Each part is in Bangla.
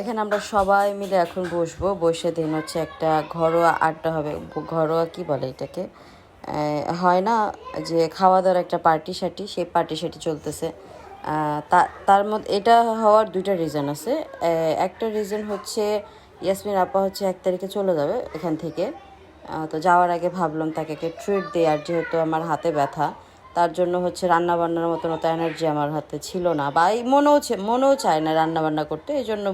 এখানে আমরা সবাই মিলে এখন বসবো, বসে দিন হচ্ছে একটা ঘরোয়া আড্ডা হবে। ঘরোয়া কি বলে এটাকে, হয় না যে খাওয়া দাওয়ার একটা পার্টি সার্টি, সেই পার্টি সার্টি চলতেছে। তার মধ্যে এটা হওয়ার দুইটা রিজন আছে। একটা রিজন হচ্ছে ইয়াসমিন আপা হচ্ছে 1 তারিখে চলে যাবে এখান থেকে। তো যাওয়ার আগে ভাবলাম তাকে ট্রিট দিই, আর যেহেতু আমার হাতে ব্যথা, তার জন্য হচ্ছে রান্না বান্নার মতন অত এনার্জি আমার হাতে ছিল না, বা এই মনেও চায় না রান্না বান্না করতে। এই জন্য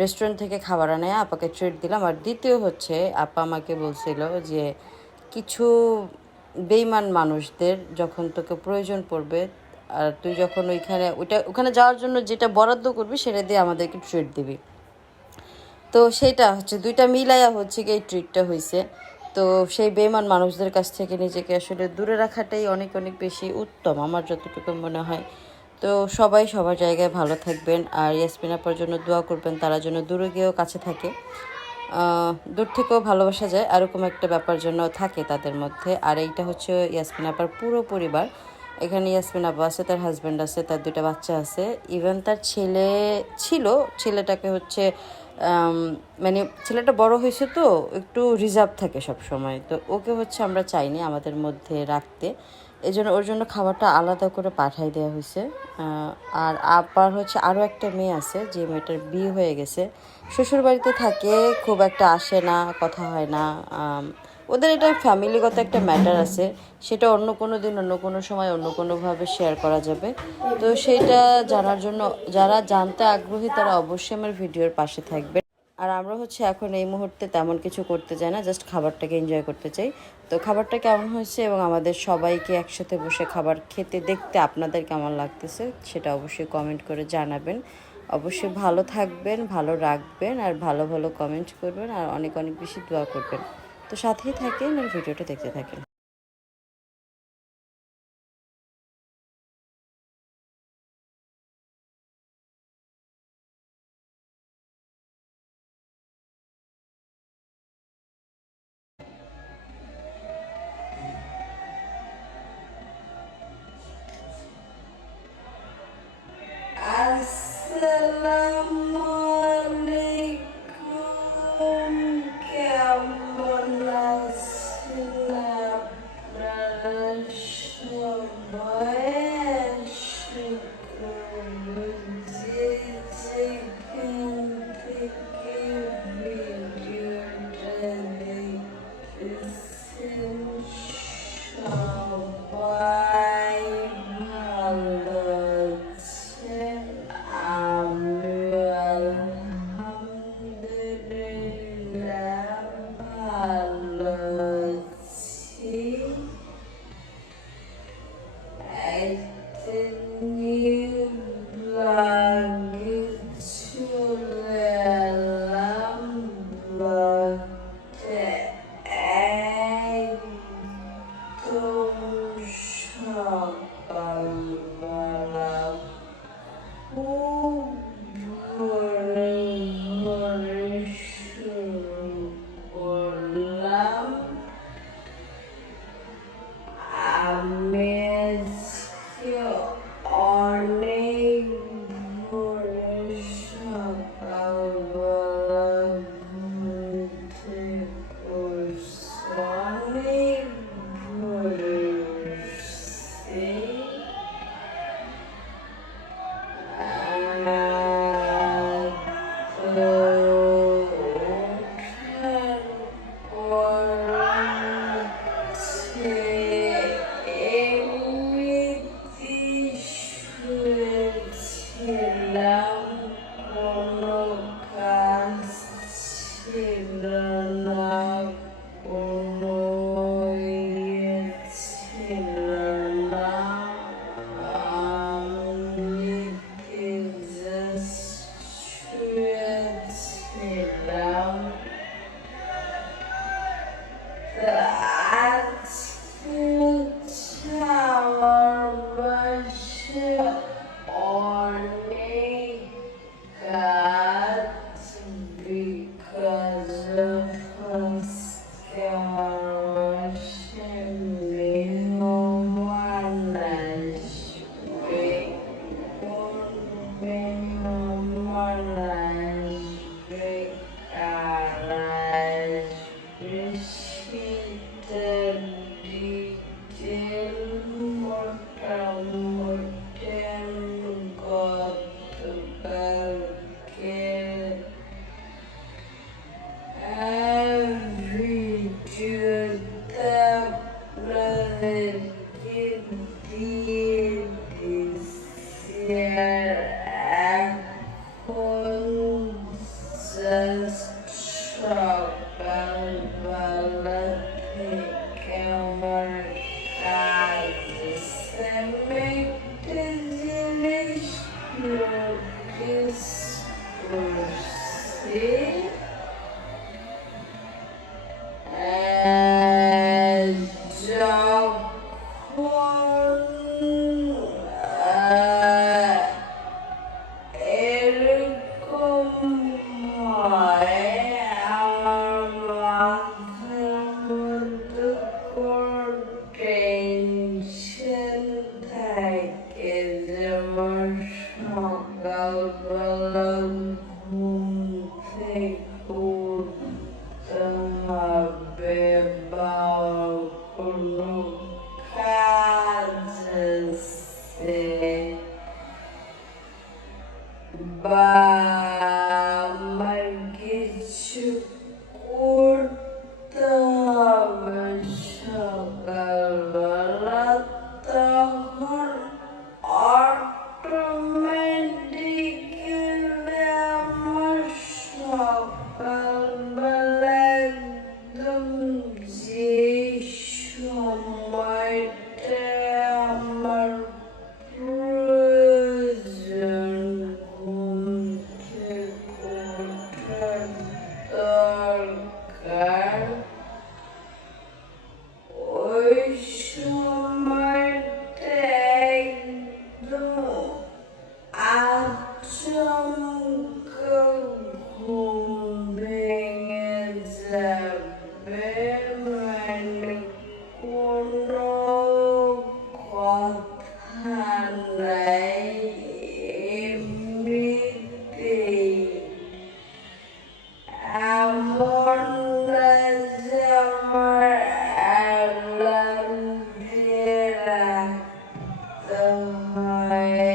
রেস্টুরেন্ট থেকে খাবার আনে আপাকে ট্রিট দিলাম। আর দ্বিতীয় হচ্ছে আপা আমাকে বলছিল যে কিছু বেইমান মানুষদের যখন তোকে প্রয়োজন পড়বে, আর তুই যখন ওখানে যাওয়ার জন্য যেটা বরাদ্দ করবি সেটা দিয়ে আমাদেরকে ট্রিট দিবি। তো সেটা হচ্ছে দুইটা মিলাইয়া হচ্ছে কি এই ট্রিটটা হয়েছে। তো সেই বেইমান মানুষদের কাছ থেকে নিজেকে আসলে দূরে রাখাটাই অনেক অনেক বেশি উত্তম আমার যতটুকু মনে হয়। তো সবাই সবার জায়গায় ভালো থাকবেন, আর ইয়াসমিন আপার জন্য দোয়া করবেন, তারা যেন দূরে গিয়েও কাছে থাকে। দূর থেকেও ভালোবাসা যায় এরকম একটা ব্যাপার জন্য থাকে তাদের মধ্যে। আর এইটা হচ্ছে ইয়াসমিন আপার পুরো পরিবার। এখানে ইয়াসমিন আপা আছে, তার হাজব্যান্ড আছে, তার 2টা বাচ্চা আছে, ইভেন তার ছেলে ছিল। ছেলেটাকে হচ্ছে মানে ছেলেটা বড় হয়েছে তো একটু রিজার্ভ থাকে সব সময়, তো ওকে হচ্ছে আমরা চাইনি আমাদের মধ্যে রাখতে। এই জন্য ওর জন্য খাবারটা আলাদা করে পাঠাই দেওয়া হয়েছে। আর আবার হচ্ছে আরও একটা মেয়ে আছে, যে মেয়েটার বিয়ে হয়ে গেছে, শ্বশুরবাড়িতে থাকে, খুব একটা আসে না, কথা হয় না। ওদের এটা ফ্যামিলিগত একটা ম্যাটার আছে, সেটা অন্য কোনো দিন অন্য কোনো সময় অন্য কোনোভাবে শেয়ার করা যাবে। তো সেইটা জানার জন্য যারা জানতে আগ্রহী তারা অবশ্যই আমার ভিডিওর পাশে থাকবে। আর আমরা হচ্ছে এখন এই মুহূর্তে তেমন কিছু করতে চাই না, জাস্ট খাবারটাকে এনজয় করতে চাই। তো খাবারটা কেমন হয়েছে এবং আমাদের সবাইকে একসাথে বসে খাবার খেতে দেখতে আপনাদের কেমন লাগতেছে সেটা অবশ্যই কমেন্ট করে জানাবেন। অবশ্যই ভালো থাকবেন, ভালো রাখবেন, আর ভালো ভালো কমেন্ট করবেন, আর অনেক অনেক বেশি দোয়া করবেন। তো সাথেই থাকেন আর ভিডিওটা দেখতে থাকেন। আসসালামু আলাইকুম, কেমন আছেন আপনারা সবাই? আশা করি যে যেখান থেকে ভিডিওটা দেখতেছেন সবাই ভালো আছেন। আমিও আলহামদুলিল্লাহ ভালো আছি। একটা নিউ ব্লগে চলে এলাম। ব্লগটা একদম সকালবেলা, খুব ভোরে ভোরে শুরু করলাম। আমি আজকে অনেক ভোরে সকালবেলা ঘুম থেকে উঠছি, অনেক ভোরে উঠছি। তো ওঠার পর হচ্ছে এমনিতে শুয়েছিলাম, কোনো কাজ ছিল না, কোনো ইয়ে ছিল না। আমি জাস্ট শুয়েছিলাম। আজকে হচ্ছে আমার বাসায় অনেক কাজ করছি এরকম হয় আমার মাথার মধ্যে কোনো টেনশন থাকে, যেমন সকালবেলা ঘুম থেকে উঠতে হবে বা কোনো কাজ আছে বা আমার কিছু করতে হবে সকালবেলা, তখন অটোমেটিক্যালি আমার সকালবেলা একদম যে সময়টা আমার প্রয়োজন ঘুম থেকে ওঠার দরকার, ওই সময়টা একদম আচমকা ঘুম ভেঙে যাবে, মানে কোনো কথা নাই, এমনিতেই এমন না যে আমার অ্যালার্ম দিয়ে রাখতে হয়,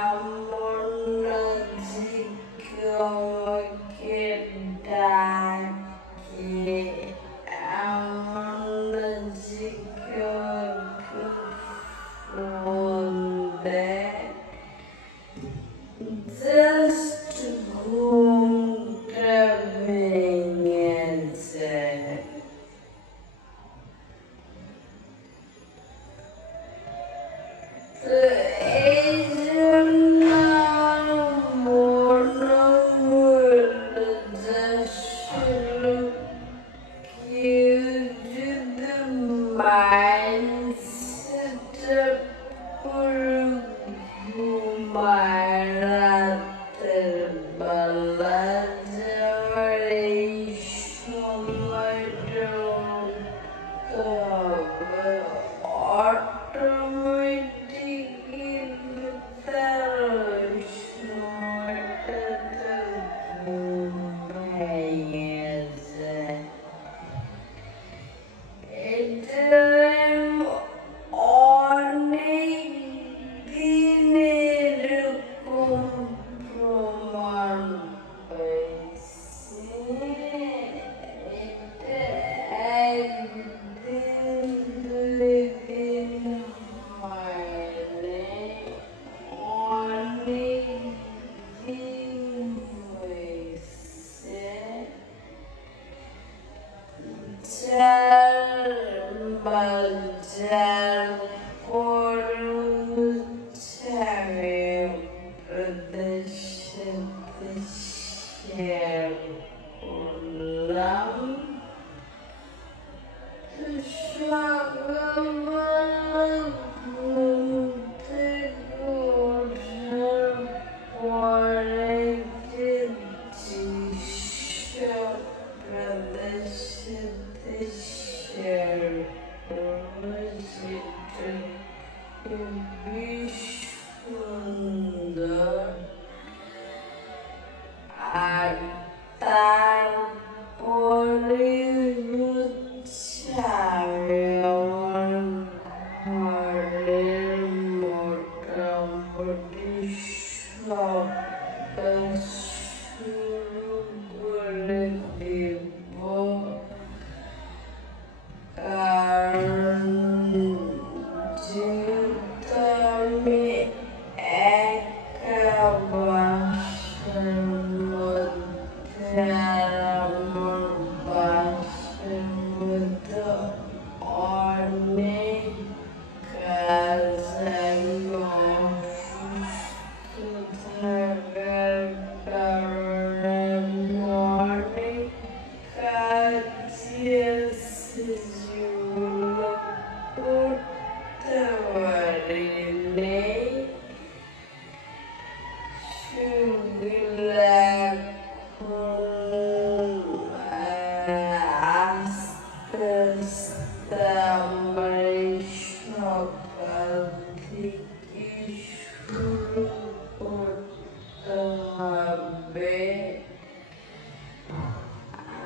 এমন না যে কেউ আমাকে ডাকে, এমন না যে কেউ আমাকে ফোন দেয়, জাস্ট ঘুমটা ভেঙে যায়। তো এই জন্য মনে হলো যে আসলে কেউ যদি মাইন্ডসেটটা পুরো ঘুমায় রাতের বেলা, যে আমার এই সময়টা উঠতে হবে, অটোমেটিক্যালি তার ওই সময়টাতে ঘুম ভেঙে যায়। এটা অনেক দিন এরকম প্রমাণ পেয়েছি, এটা একদিন দুই দিন হয়নি, অনেক দিন হয়েছে, যার বাজার করছে আমি আপনাদের সাথে শেয়ার করলাম। তো সকালবেলা ঘুম থেকে ওঠার পরে যে দৃশ্য আপনাদের সাথে শেয়ার করবো, সেটা খুবই সুন্দর, আর তারপরে হচ্ছে আমি আমার ঘরের মোটামুটি সব কাজ শুরু করে দিব, কারণ যেহেতু আমি একা বাসার মধ্যে, আর আমার বাসার মধ্যে অনেক কাজ, আমি অসুস্থ থাকার হবে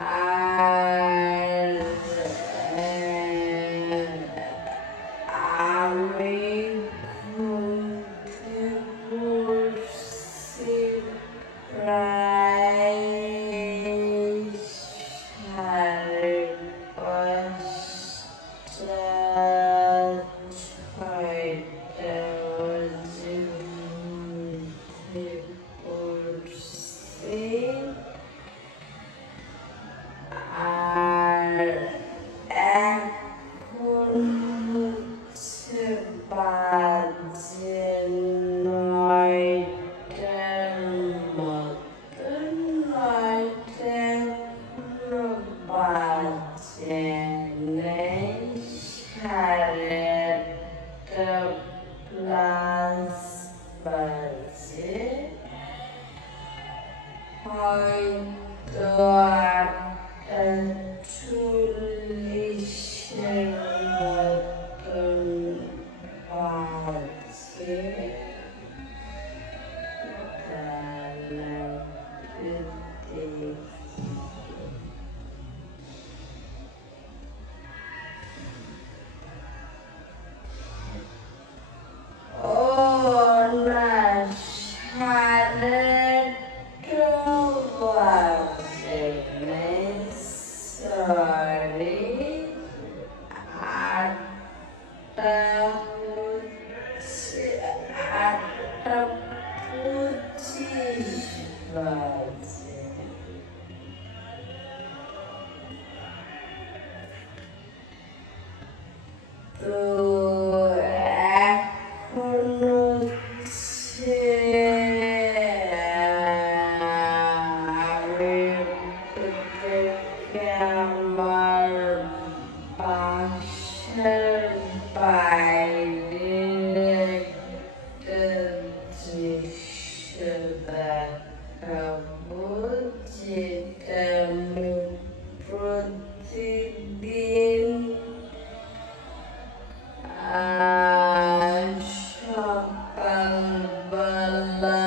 আর আমি ঘুম থেকে উঠছি প্রায় 5:30-6টা বাজে উঠছি আর এখন হচ্ছে বাজে 9টার মতো 9টা এখনো বাজে নেই 8:30 প্লাস বাজে হয়তো 8:40-এর মতন বাজে ও না 8:30 বাজে সরি 8টা হচ্ছে 8:25 বাজে তো এখন হচ্ছে আমি থেকে আমার বাসার বাইরে একটা দৃশ্য দেখাবো যেটা আমি প্রতিদিন সকালবেলা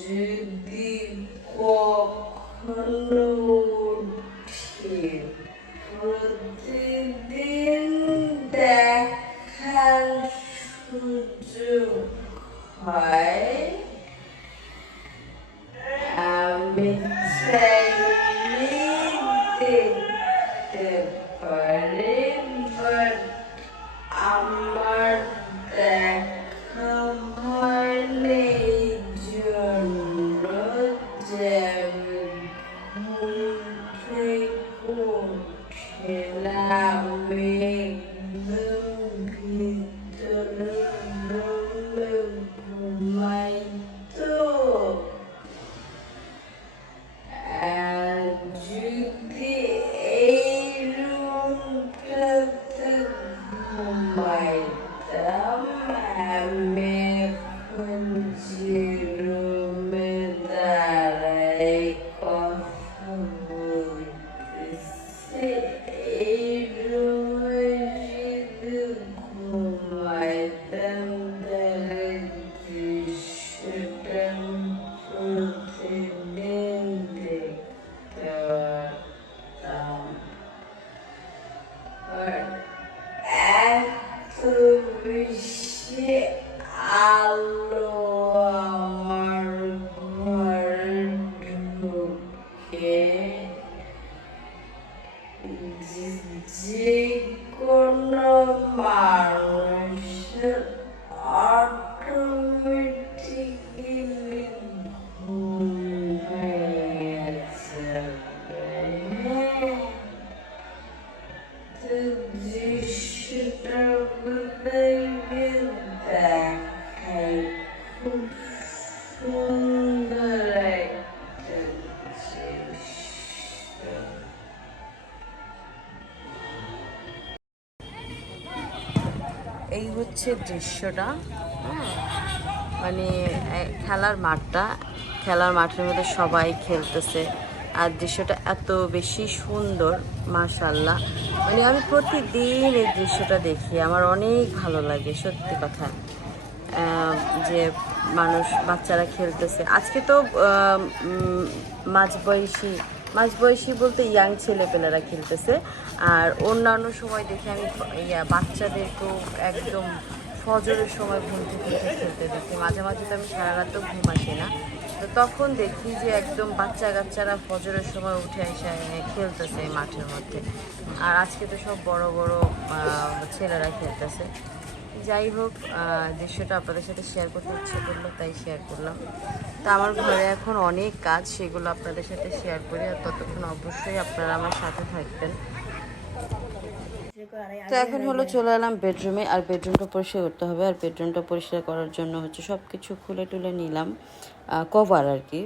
যদি কখনো উঠি প্রতিদিন দেখার সুযোগ হয় আমি চাইলে দেখতে পারি বাট আমার দেখা হয়নি এই জন্য যে আমি ঘুম থেকে উঠে না আমি একদম ভিতরে রুমে ঘুমাই তো যদি এই রুমটাতে ঘুমাইতাম আমি এখন যে রুমে দাঁড়াই কথা বলতেছি এই রুমে যদি ঘুমাইতাম তাহলে দৃশ্যটা প্রতিদিন দেখতে পারতাম এত বেশি আলো আমার ঘরে ঢুকে যে কোনো মানুষের অটোমেটিক্যালি ঘুম ভেঙে যাবে তো দৃশ্যটা আপনাদেরকে দেখাই খুব সুন্দর একটা দৃশ্য এই হচ্ছে দৃশ্যটা মানে খেলার মাঠের মধ্যে সবাই খেলতেছে আর দৃশ্যটা এত বেশি সুন্দর মাশাআল্লাহ মানে আমি প্রতিদিন এই দৃশ্যটা দেখি আমার অনেক ভালো লাগে সত্যি কথা যে মানুষ বাচ্চারা খেলতেছে আজকে তো মাঝবয়সী মাঝবয়সী বলতে ইয়াং ছেলেপেলেরা খেলতেছে। আর অন্যান্য সময় দেখি আমি বাচ্চাদেরকেও একদম ফজরের সময় ঘুম থেকে উঠে খেলতে দেখি। মাঝে মাঝে তো আমি সারা রাত তো ঘুম আসি না, তো তখন দেখি যে একদম বাচ্চা কাচ্চারা ফজরের সময় উঠে এসে খেলতেছে এই মাঠের মধ্যে। আর আজকে তো সব বড় বড় ছেলেরা খেলতেছে। যাই হোক, দৃশ্যটা আপনাদের সাথে শেয়ার করতে ইচ্ছে করলো তাই শেয়ার করলাম। তো আমার ঘরে এখন অনেক কাজ, সেগুলো আপনাদের সাথে শেয়ার করি। আর ততক্ষণ অবশ্যই আপনারা আমার সাথে থাকবেন। তো এখন হলো চলে এলাম বেডরুমে, আর বেডরুমটা পরিষ্কার করতে হবে। আর বেডরুমটা পরিষ্কার করার জন্য হচ্ছে সব কিছু খুলে টুলে নিলাম, কভার আর কি,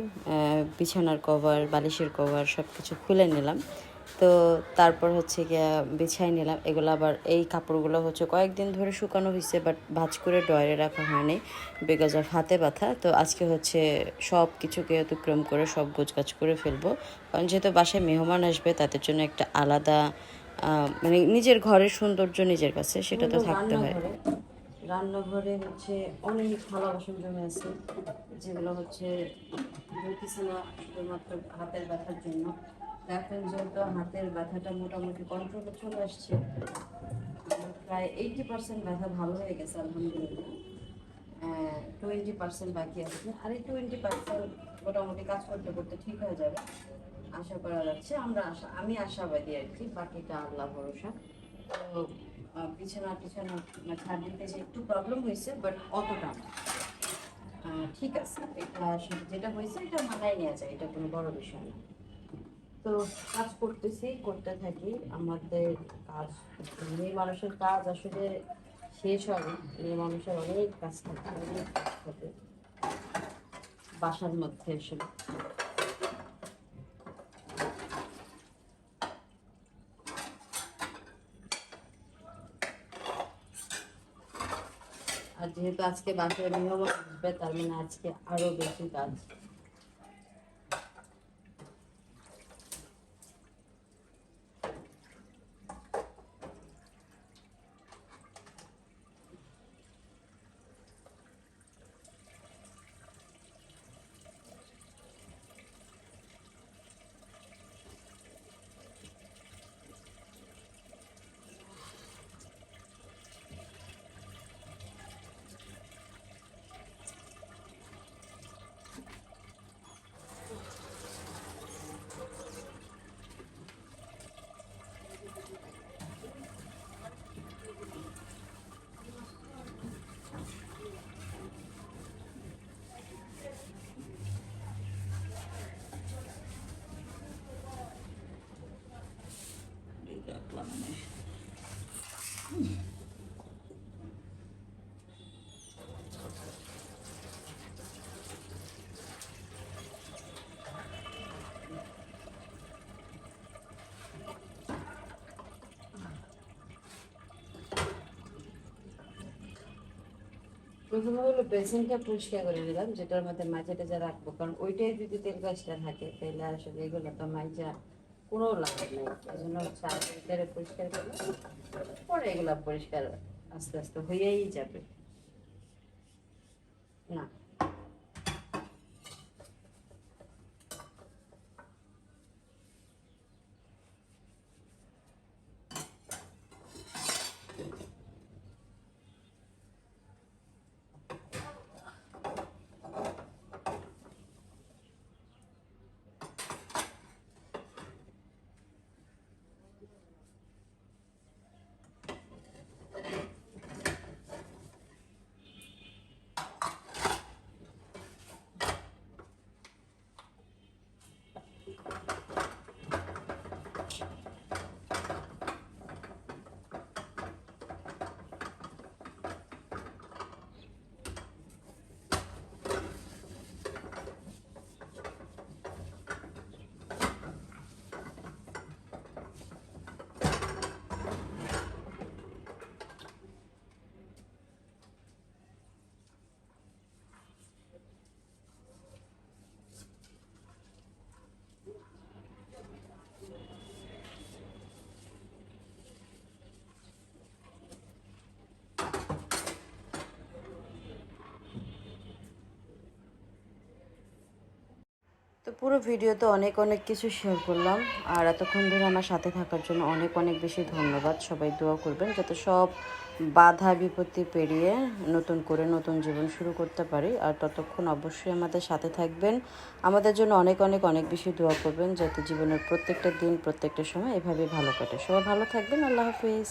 বিছানার কভার, বালিশের কভার সব কিছু খুলে নিলাম। তো তারপর হচ্ছে গিয়া বিছাই নিলাম এগুলো। আবার এই কাপড়গুলো হচ্ছে কয়েকদিন ধরে শুকানো হয়েছে, বাট ভাঁজ করে ডয়ারে রাখা হয়নি বিকজ অফ হাতে ব্যথা। তো আজকে হচ্ছে সব কিছুকে অতিক্রম করে সব গোছগাছ করে ফেলবো, কারণ যেহেতু বাসায় মেহমান আসবে তাদের জন্য একটা আলাদা মানে নিজের ঘরের সৌন্দর্য নিজের কাছে সেটা তো থাকতে হয়। রান্নাঘরে হচ্ছে অনেক থালা বাসন জমে আছে, যেগুলো হচ্ছে ধরতেছে না শুধুমাত্র হাতের ব্যথার জন্য। এখন যেহেতু হাতের ব্যথাটা মোটামুটি কন্ট্রোলে চলে আসছে, প্রায় 80% ব্যথা ভালো হয়ে গেছে আলহামদুলিল্লাহ। 20% বাকি আছে, আর এই 20% মোটামুটি কাজ করতে করতে ঠিক হয়ে যাবে আশা করা যাচ্ছে। আমি আশাবাদী আর কি, বাকিটা আল্লাহ ভরসা। তো বিছানা টিছানা ঝাড় দিতে যে একটু প্রবলেম হয়েছে, বাট অতটা না। ঠিক আছে, এটা যেটা হয়েছে এটা মানায় নেওয়া যায়, এটা কোনো বড় বিষয় না। তো কাজ করতে থাকি। আমাদের কাজ, মেয়ে মানুষের কাজ আসলে শেষ হবে। মেয়ে মানুষের অনেক কাজ থাকে, অনেক কাজ থাকে বাসার মধ্যে আসলে। আর যেহেতু আজকে বাসায় মেহমান আসবে, তার মানে আজকে আরো বেশি কাজ। প্রথমে হলো বেসিনটা পরিষ্কার করে নিলাম, যেটার মধ্যে মাইজা টাজা রাখবো, কারণ ওইটাই যদি তেল গাছটা থাকে তাহলে আসলে এগুলো তো মাইজা কোনো লাভ নেই। এই জন্য হচ্ছে আগে পরিষ্কার করলে পরে এগুলা পরিষ্কার আস্তে আস্তে হয়েই যাবে। না, পুরো ভিডিওতে অনেক অনেক কিছু শেয়ার করলাম। আর এতক্ষণ ধরে আমার সাথে থাকার জন্য অনেক অনেক বেশি ধন্যবাদ। সবাই দোয়া করবেন যাতে সব বাধা বিপত্তি পেরিয়ে নতুন করে নতুন জীবন শুরু করতে পারি। আর ততক্ষণ অবশ্যই আমাদের সাথে থাকবেন, আমাদের জন্য অনেক অনেক অনেক বেশি দোয়া করবেন যাতে জীবনের প্রত্যেকটা দিন প্রত্যেকটা সময় এভাবে ভালো কাটে। সবাই ভালো থাকবেন। আল্লাহ হাফিজ।